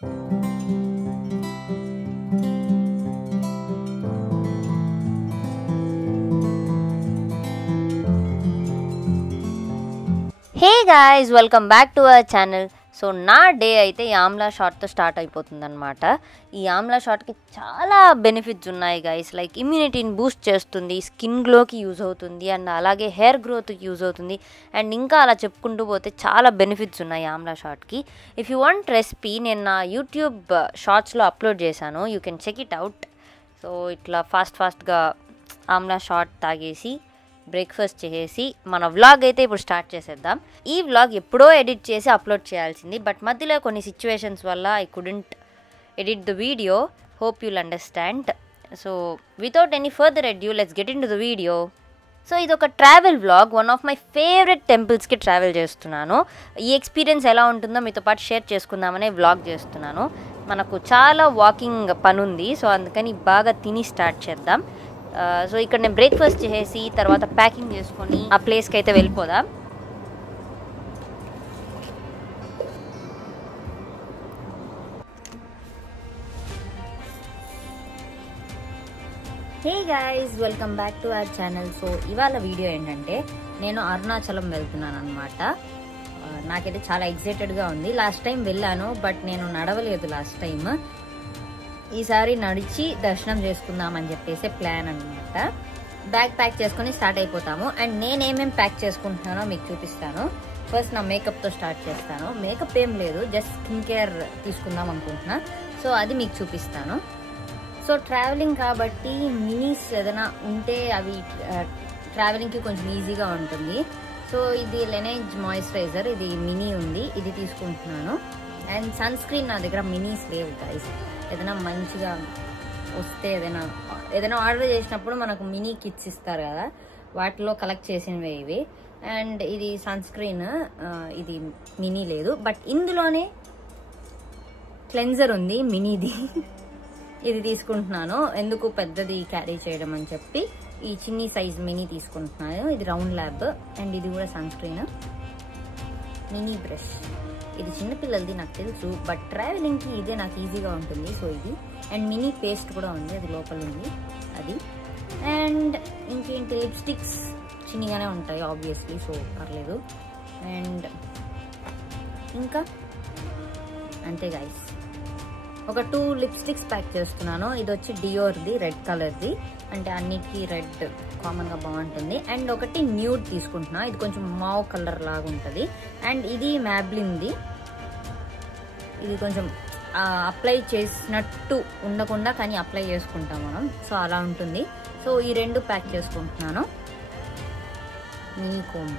Hey guys, welcome back to our channel. So నా day అయితే ఈ ఆమ్లా షార్ట్తో స్టార్ట్ అయిపోతుంది అనమాట. ఈ ఆమ్లా షార్ట్కి చాలా బెనిఫిట్స్ ఉన్నాయి గైస్. లైక్ ఇమ్యూనిటీని బూస్ట్ చేస్తుంది, స్కిన్ గ్లోకి యూజ్ అవుతుంది, అండ్ అలాగే హెయిర్ గ్రోత్కి యూజ్ అవుతుంది, అండ్ ఇంకా అలా చెప్పుకుంటూ పోతే చాలా బెనిఫిట్స్ ఉన్నాయి ఆమ్లా షార్ట్కి. ఇఫ్ యూ వాంట్ రెసిపీ నేను నా యూట్యూబ్ షార్ట్స్లో అప్లోడ్ చేశాను, you can check it out. So ఇట్లా ఫాస్ట్గా ఆమ్లా షార్ట్ తాగేసి బ్రేక్ఫాస్ట్ చేసేసి మన వ్లాగ్ అయితే ఇప్పుడు స్టార్ట్ చేసేద్దాం. ఈ వ్లాగ్ ఎప్పుడో ఎడిట్ చేసి అప్లోడ్ చేయాల్సింది, బట్ మధ్యలో కొన్ని సిచ్యువేషన్స్ వల్ల I couldn't edit the video. Hope you'll understand. So without any further adieu let's get into the video. So ఇది ఒక travel vlog. One of my favourite టెంపుల్స్కి ట్రావెల్ చేస్తున్నాను. ఈ ఎక్స్పీరియన్స్ ఎలా ఉంటుందో మీతో పాటు షేర్ చేసుకుందామనే వ్లాగ్ చేస్తున్నాను. మనకు చాలా వాకింగ్ పని ఉంది, సో అందుకని బాగా తిని స్టార్ట్ చేద్దాం. సో ఇక్కడ నేను బ్రేక్ఫాస్ట్ చేసి తర్వాత ప్యాకింగ్ చేసుకొని ఆ ప్లేస్కి అయితే వెళ్ళిపోదాం. Hey guys, welcome back to our channel. So ఇవాళ వీడియో ఏంటంటే నేను అరుణాచలం వెళ్తున్నాను అనమాట. నాకైతే చాలా ఎక్సైటెడ్గా ఉంది. లాస్ట్ టైం వెళ్ళాను, బట్ నేను నడవలేదు లాస్ట్ టైం. ఈసారి నడిచి దర్శనం చేసుకుందామని చెప్పేసి ప్లాన్ అనమాట. బ్యాగ్ ప్యాక్ చేసుకుని స్టార్ట్ అయిపోతాము. అండ్ నేనేమేమి ప్యాక్ చేసుకుంటున్నానో మీకు చూపిస్తాను. ఫస్ట్ నా మేకప్తో స్టార్ట్ చేస్తాను. మేకప్ ఏం లేదు, జస్ట్ స్కిన్ కేర్ తీసుకుందాం అనుకుంటున్నా. సో అది మీకు చూపిస్తాను. సో ట్రావెలింగ్ కాబట్టి మినీస్ ఏదైనా ఉంటే అవి ట్రావెలింగ్కి కొంచెం ఈజీగా ఉంటుంది. సో ఇది లెనేజ్ మాయిశ్చరైజర్, ఇది మినీ ఉంది, ఇది తీసుకుంటున్నాను. అండ్ సన్ స్క్రీన్ నా దగ్గర మినీస్ లేవు గైస్. ఏదైనా మంచిగా వస్తే ఏదైనా ఆర్డర్ చేసినప్పుడు మనకు మినీ కిట్స్ ఇస్తారు కదా, వాటిలో కలెక్ట్ చేసినవి ఇవి. అండ్ ఇది సన్ స్క్రీన్, ఇది మినీ లేదు, బట్ ఇందులోనే క్లెన్జర్ ఉంది మినీది. ఇది తీసుకుంటున్నాను, ఎందుకు పెద్దది క్యారీ చేయడం అని చెప్పి ఈ చిన్ని సైజ్ మినీ తీసుకుంటున్నాను. ఇది రౌండ్ ల్యాబ్. అండ్ ఇది కూడా సన్ స్క్రీన్. మినీ బ్రష్, ఇది చిన్నపిల్లలది నాకు తెలుసు, బట్ ట్రావెలింగ్కి ఇదే నాకు ఈజీగా ఉంటుంది. సో ఇది. అండ్ మినీ పేస్ట్ కూడా ఉంది, అది లోపల ఉంది అది. అండ్ ఇంకేంటి, లిప్స్టిక్స్ చిన్నగానే ఉంటాయి ఆబ్వియస్లీ, సో పర్లేదు. అండ్ ఇంకా అంతే గైస్. ఒక 2 లిప్స్టిక్స్ ప్యాక్ చేస్తున్నాను. ఇది వచ్చి డియోర్ది, రెడ్ కలర్ది, అంటే అన్నిటికీ రెడ్ కామన్గా బాగుంటుంది. అండ్ ఒకటి న్యూడ్ తీసుకుంటున్నా, ఇది కొంచెం మావ్ కలర్ లాగా ఉంటుంది. అండ్ ఇది మ్యాబ్లిన్ది, ఇది కొంచెం అప్లై చేసినట్టు ఉండకుండా కానీ అప్లై చేసుకుంటాం మనం, సో అలా ఉంటుంది. సో ఈ 2 ప్యాక్ చేసుకుంటున్నాను. మినీ కోమ్,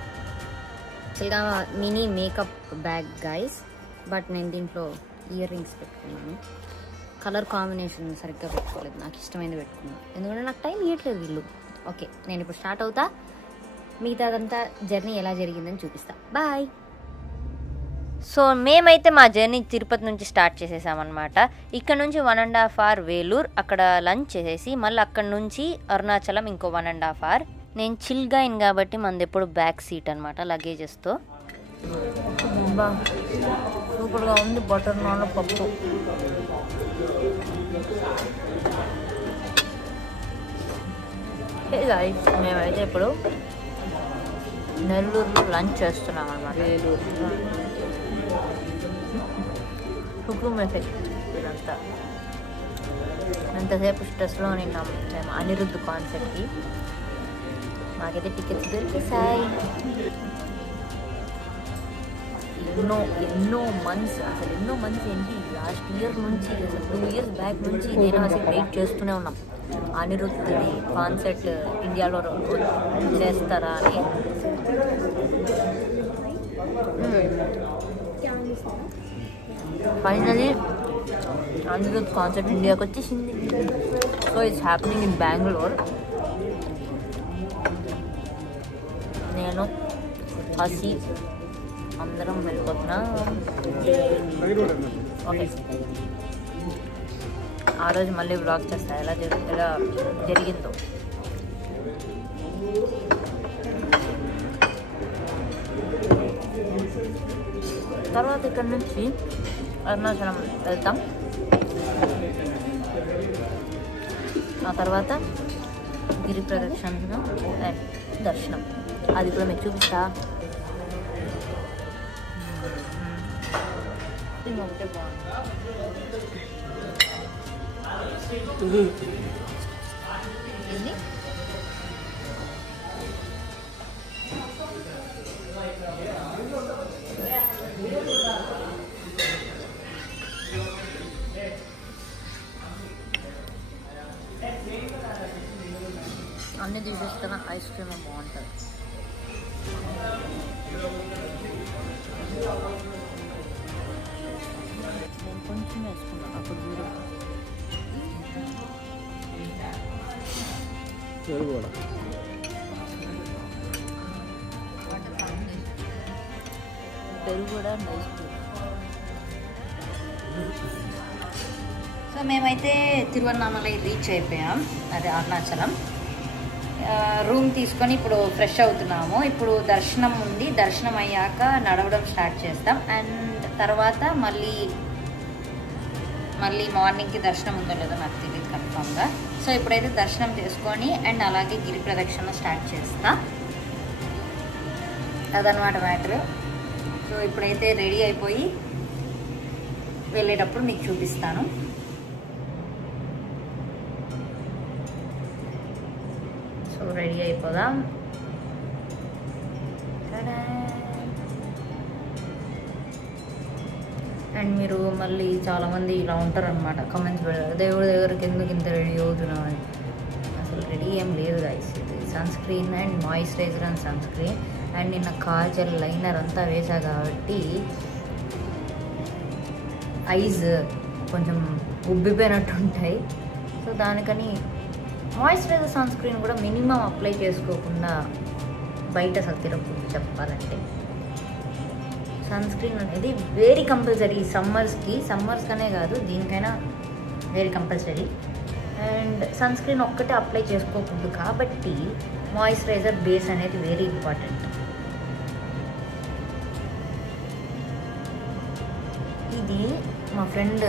యాక్చువల్గా mini makeup bag guys, but నేను దీంట్లో ఇయర్ రింగ్స్ పెట్టుకున్నాను. కలర్ కాంబినేషన్ సరిగ్గా పెట్టుకోలేదు, నాకు ఇష్టమైనది పెట్టుకున్నాను, ఎందుకంటే నాకు టైం ఇవ్వట్లేదు వీళ్ళు. ఓకే, నేను ఇప్పుడు స్టార్ట్ అవుతా. మిగతాదంతా జర్నీ ఎలా జరిగిందని చూపిస్తా. బాయ్. సో మేమైతే మా జర్నీ తిరుపతి నుంచి స్టార్ట్ చేసేసామన్నమాట. ఇక్కడ నుంచి 1.5 hour వేలూరు, అక్కడ లంచ్ చేసేసి మళ్ళీ అక్కడ నుంచి అరుణాచలం ఇంకో 1.5 hour. నేను చిల్గా అయిన కాబట్టి మనది ఎప్పుడు బ్యాక్ సీట్ అనమాట, లగేజెస్తో. సూపర్గా ఉంది బటర్ నాన్ పప్పు. మేమైతే ఇప్పుడు నెల్లూరులో లంచ్ చేస్తున్నాం అనమాట. హుకుమ్ ఎఫెక్ట్ ఇదంతా. ఎంతసేపు స్ట్రెస్లో నిన్నాం మేము అనిరుద్ధ్ కాన్సర్ట్కి. మాకైతే టికెట్స్ దొరికేసాయి. ఎన్నో మంత్స్ ఏంటి, లాస్ట్ ఇయర్ నుంచి అసలు 2 years బ్యాక్ నుంచి నేను అసలు వెయిట్ చేస్తూనే ఉన్నాం అనిరుద్ధ్ కాన్సర్ట్ ఇండియాలో చేస్తారా అని. ఫైనలీ అనిరుద్ధ్ కాన్సర్ట్ ఇండియాకి వచ్చేసింది. So it's happening in Bengaluru. నేను హసి అందరం వెళ్ళిపోతున్నా. ఓకే, ఆ రోజు మళ్ళీ వ్లాగ్ చేస్తా ఎలా జరిగిందో. తర్వాత ఇక్కడ నుంచి అరుణాచలం వెళ్తాం. ఆ తర్వాత గిరి ప్రదక్షిణ అండ్ దర్శనం, అది కూడా మీకు చూపిస్తా. ఒకటే బాగుంది. అన్నీ తీసేస్తున్న ఐస్ క్రీమ్ బాగుంటుంది. నేను కొంచెం వేసుకున్నాను అప్పుడు పెరుగు కూడా ఐస్ క్రీమ్. సో మేమైతే తిరువన్నామలై రీచ్ అయిపోయాం, అదే అరుణాచలం. రూమ్ తీసుకొని ఇప్పుడు ఫ్రెష్ అవుతున్నాము. ఇప్పుడు దర్శనం ఉంది, దర్శనం అయ్యాక నడవడం స్టార్ట్ చేస్తాం. అండ్ తర్వాత మళ్ళీ మార్నింగ్కి దర్శనం ఉందో లేదో నాకు తెలియదు కన్ఫామ్గా. సో ఇప్పుడైతే దర్శనం చేసుకొని అండ్ అలాగే గిరి ప్రదక్షిణ స్టార్ట్ చేస్తా. అదనమాట మ్యాటర్. సో ఇప్పుడైతే రెడీ అయిపోయి వెళ్ళేటప్పుడు మీకు చూపిస్తాను. సో రెడీ అయిపోదాం. అండ్ మీరు మళ్ళీ చాలామంది ఇలా ఉంటారనమాట, కామెంట్స్ పెడతారు, దేవుడి దగ్గరికి ఎందుకు ఇంత రెడీ అవుతున్నావు అని. అసలు రెడీ ఏం లేదు గైస్, ఇది sunscreen and moisturiser and sunscreen. And నిన్న కాజల్ లైనర్ అంతా వేసా కాబట్టి ఐజ్ కొంచెం ఉబ్బిపోయినట్టు ఉంటాయి. సో దానికని మాయిశ్చరైజర్ సన్ స్క్రీన్ కూడా మినిమం అప్లై చేసుకోకుండా బయట సత్తిరప్పుడు చెప్పాలంటే. సన్ స్క్రీన్ అనేది వెరీ కంపల్సరీ సమ్మర్స్కనే కాదు, దీనికైనా very compulsory. And sunscreen ఒక్కటే అప్లై చేసుకోకూడదు కాబట్టి మాయిశ్చరైజర్ బేస్ అనేది వెరీ ఇంపార్టెంట్. ఇది మా ఫ్రెండ్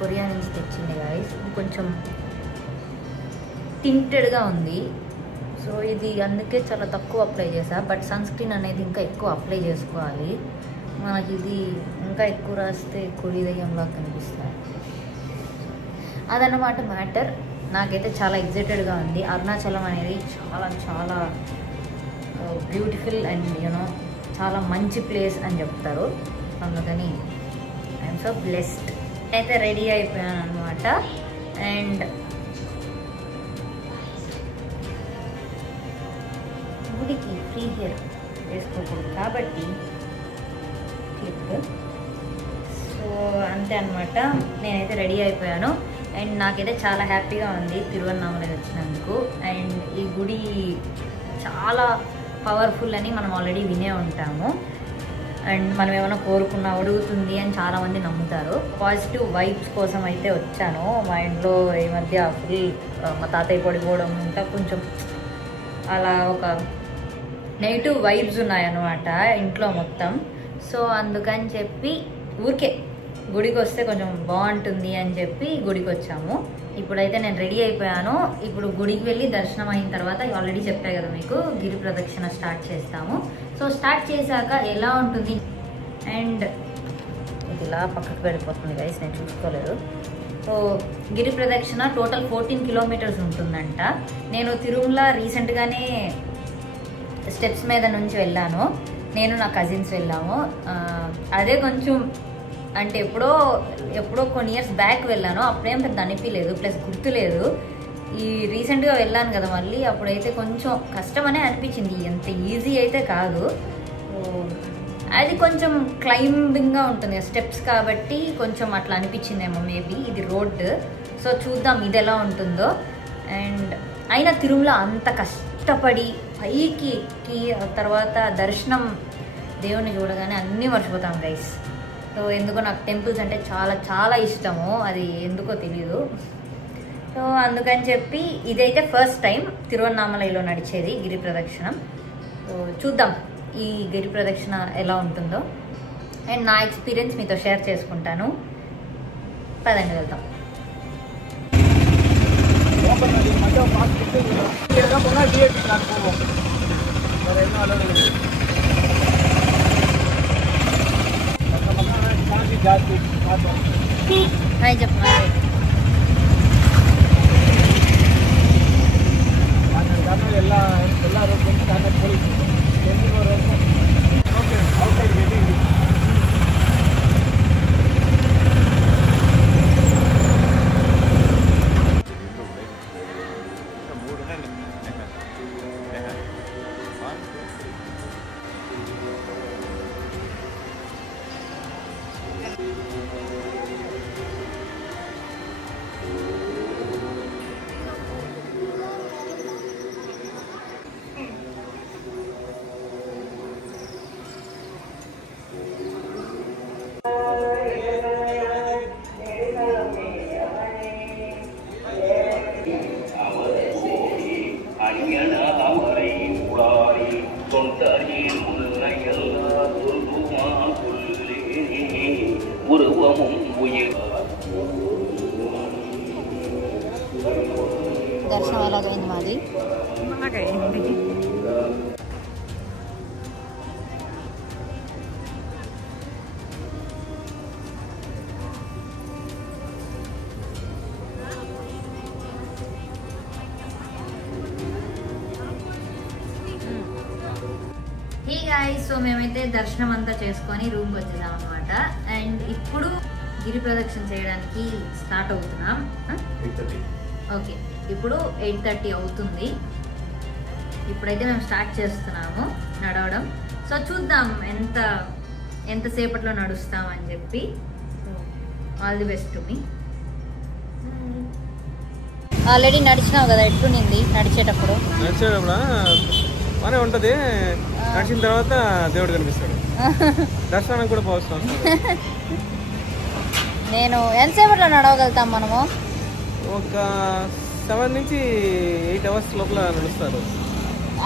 కొరియా నుంచి తెచ్చింది గాయ్స్. ఇది కొంచెం టింటెడ్గా ఉంది, సో ఇది అందుకే చాలా తక్కువ అప్లై చేసా. బట్ సన్ స్క్రీన్ అనేది ఇంకా ఎక్కువ అప్లై చేసుకోవాలి. మనకి ఇది ఇంకా ఎక్కువ రాస్తే కొరియదయ్యంలా కనిపిస్తుంది. అదన్నమాట మ్యాటర్. నాకైతే చాలా ఎగ్జైటెడ్గా ఉంది. అరుణాచలం అనేది చాలా చాలా బ్యూటిఫుల్ అండ్ చాలా మంచి ప్లేస్ అని చెప్తారు. అందుకని ఐఎమ్ సో బ్లెస్డ్. అయితే రెడీ అయిపోయాను అనమాట. అండ్ గుడికి ఫ్రీ హెయిర్ వేసుకోకూడదు కాబట్టి క్లిప్. సో అంతే అనమాట, నేనైతే రెడీ అయిపోయాను. అండ్ నాకైతే చాలా హ్యాపీగా ఉంది తిరువన్నామలై వచ్చినందుకు. అండ్ ఈ గుడి చాలా పవర్ఫుల్ అని మనం ఆల్రెడీ వినే ఉంటాము. అండ్ మనం ఏమైనా కోరుకున్నా అడుగుతుంది అని చాలామంది నమ్ముతారు. పాజిటివ్ వైబ్స్ కోసం అయితే వచ్చాను. మా ఇంట్లో ఈ మధ్య ఫుల్ మా తాతయ్య పడిపోవడం ఇంకా కొంచెం అలా ఒక నెగిటివ్ వైబ్స్ ఉన్నాయన్నమాట ఇంట్లో మొత్తం. సో అందుకని చెప్పి ఊరికే గుడికి వస్తే కొంచెం బాగుంటుంది అని చెప్పి గుడికి వచ్చాము. ఇప్పుడైతే నేను రెడీ అయిపోయాను. ఇప్పుడు గుడికి వెళ్ళి దర్శనం అయిన తర్వాత ఆల్రెడీ చెప్పా కదా మీకు, గిరి ప్రదక్షిణ స్టార్ట్ చేస్తాము. సో స్టార్ట్ చేశాక ఎలా ఉంటుంది. అండ్ ఇది ఇలా పక్కకు వెళ్ళిపోతుంది గైస్, నేను చూసుకోలేదు. సో గిరి ప్రదక్షిణ టోటల్ 14 కిలోమీటర్స్ ఉంటుందంట. నేను తిరుమల రీసెంట్గానే స్టెప్స్ మీద నుంచి వెళ్ళాను. నేను నా కజిన్స్ వెళ్ళాము. అదే కొంచెం అంటే ఎప్పుడో కొన్ని ఇయర్స్ బ్యాక్ వెళ్ళాను. అప్పుడేం పెద్ద అనిపించలేదు, ప్లస్ గుర్తులేదు. ఈ రీసెంట్గా వెళ్ళాను కదా మళ్ళీ, అప్పుడైతే కొంచెం కష్టమనే అనిపించింది. ఎంత ఈజీ అయితే కాదు. అది కొంచెం క్లైంబింగ్గా ఉంటుంది స్టెప్స్ కాబట్టి కొంచెం అట్లా అనిపించిందేమో మేబీ. ఇది రోడ్, సో చూద్దాం ఇది ఎలా ఉంటుందో. అండ్ అయినా తిరుమల అంత కష్టపడి పైకి ఎక్కి తర్వాత దర్శనం దేవుని చూడగానే అన్నీ మర్చిపోతాం గైస్. సో ఎందుకో నాకు టెంపుల్స్ అంటే చాలా చాలా ఇష్టము, అది ఎందుకో తెలీదు. సో అందుకని చెప్పి ఇదైతే ఫస్ట్ టైం తిరువన్నామలైలో నడిచేది గిరి ప్రదక్షిణం. సో చూద్దాం ఈ గిరి ప్రదక్షిణ ఎలా ఉంటుందో. అండ్ నా ఎక్స్పీరియన్స్ మీతో షేర్ చేసుకుంటాను. పదండి వెళ్తాం. హాయ్ చెప్పండి. దర్శనం ఎలాగైంది మాది? హే గాయ్స్, సో మేమైతే దర్శనం అంతా చేసుకొని రూమ్కి వచ్చేసాం అనమాట. అండ్ ఇప్పుడు గిరి ప్రదక్షిణ చేయడానికి స్టార్ట్ అవుతున్నాం. ఓకే, ఇప్పుడు 8:30 అవుతుంది. ఇప్పుడైతే మేము స్టార్ట్ చేస్తున్నాము నడవడం. సో చూద్దాం ఎంతసేపట్లో నడుస్తాం అని చెప్పి. All the best to me. Already నడిచినావు కదా, ఎట్లునింది నడిచేటప్పుడు? బాగానే ఉంటుంది. నడిచిన తర్వాత దేవుడు కనిపిస్తాడు. దర్శనానికి కూడా పోవస్తాం. నేను ఎంతసేపట్లో నడవగలుగుతాం మనము? ఒక 7 నుంచి 8 అవర్స్ లోపల నడుస్తారు.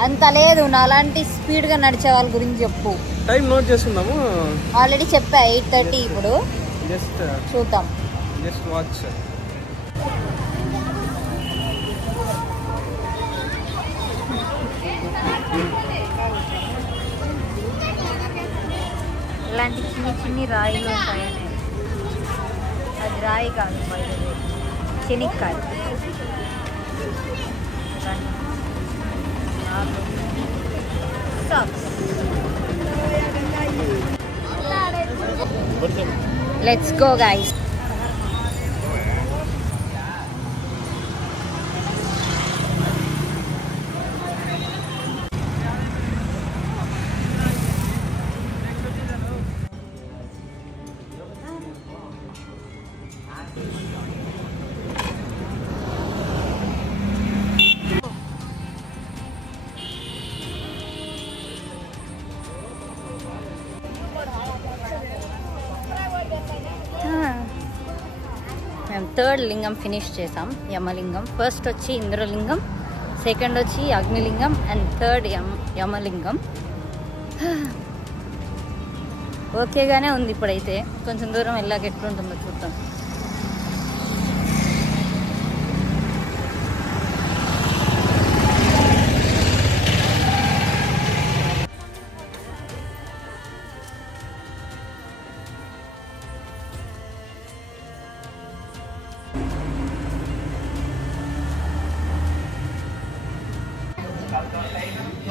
అంత లేదు, నాలాంటి స్పీడ్ గా నడిచే వాళ్ళ గురించి చెప్పు. టైం నోట్ చేసుకుందాము. ఆల్రెడీ చెప్పా 8:30. ఇప్పుడు జస్ట్ చూద్దాం. Just watch. ఇలాంటి చిన్ని రాయిలు ఉంటాయని. అది రాయి కాదు, శనిక్కాయ. Let's go guys. మేము 3rd లింగం ఫినిష్ చేసాం. యమలింగం. ఫస్ట్ వచ్చి ఇంద్రలింగం, సెకండ్ వచ్చి అగ్నిలింగం, అండ్ 3rd యమలింగం. ఓకేగానే ఉంది. ఇప్పుడైతే కొంచెం దూరం వెళ్ళాక ఎట్లుంటుందో చూద్దాం.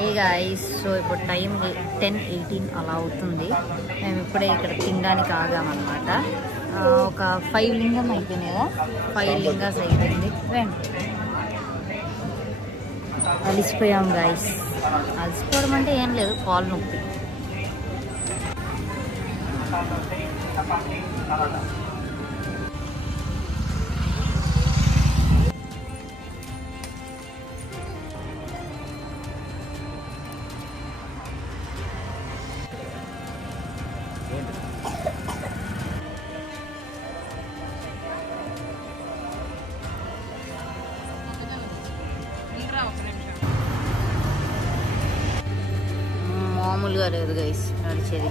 హే గాయ్స్, సో ఇప్పుడు టైం 10:18 అలా అవుతుంది. మేము ఇప్పుడే ఇక్కడ తినడానికి ఆగామన్నమాట. ఒక 5 లింగం అయిపోయినాయి కదా, 5 లింగాస్ అయిపోయింది. అలిసిపోయాం గాయ్స్. అలసిపోవడం అంటే ఏం లేదు, కాలు నొప్పి. మామూలుగా లేదు గైస్ నడిచేది.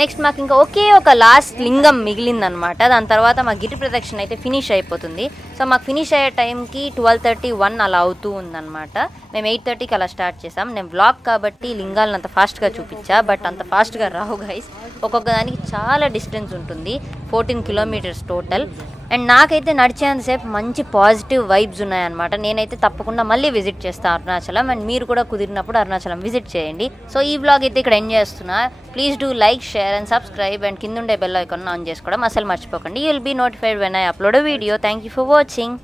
నెక్స్ట్ మాకు ఇంకా ఒకే ఒక లాస్ట్ లింగం మిగిలిందనమాట. దాని తర్వాత మా గిరి ప్రదక్షిణ అయితే ఫినిష్ అయిపోతుంది. సో మాకు ఫినిష్ అయ్యే టైంకి 12:30-1 అలా అవుతూ ఉందన్నమాట. మేము 8:30కి అలా స్టార్ట్ చేసాం. నేను వ్లాగ్ కాబట్టి లింగాలను అంత ఫాస్ట్గా చూపించా, బట్ అంత ఫాస్ట్గా రావు గైస్. ఒక్కొక్క దానికి చాలా డిస్టెన్స్ ఉంటుంది, 14 కిలోమీటర్స్ టోటల్. అండ్ నాకైతే నడిచేంతసేపు మంచి పాజిటివ్ వైబ్స్ ఉన్నాయన్నమాట. నేనైతే తప్పకుండా మళ్ళీ విజిట్ చేస్తాను అరుణాచలం. అండ్ మీరు కూడా కుదిరినప్పుడు అరుణాచలం విజిట్ చేయండి. సో ఈ వ్లాగ్ అయితే ఇక్కడ ఎండ్ చేస్తున్నా. Please do like, share and subscribe. And కింద ఉండే బెల్ ఐకాన్ ఆన్ చేసుకోవడం అసలు మర్చిపోకండి. You will be notified when I upload a video. Thank you for watching.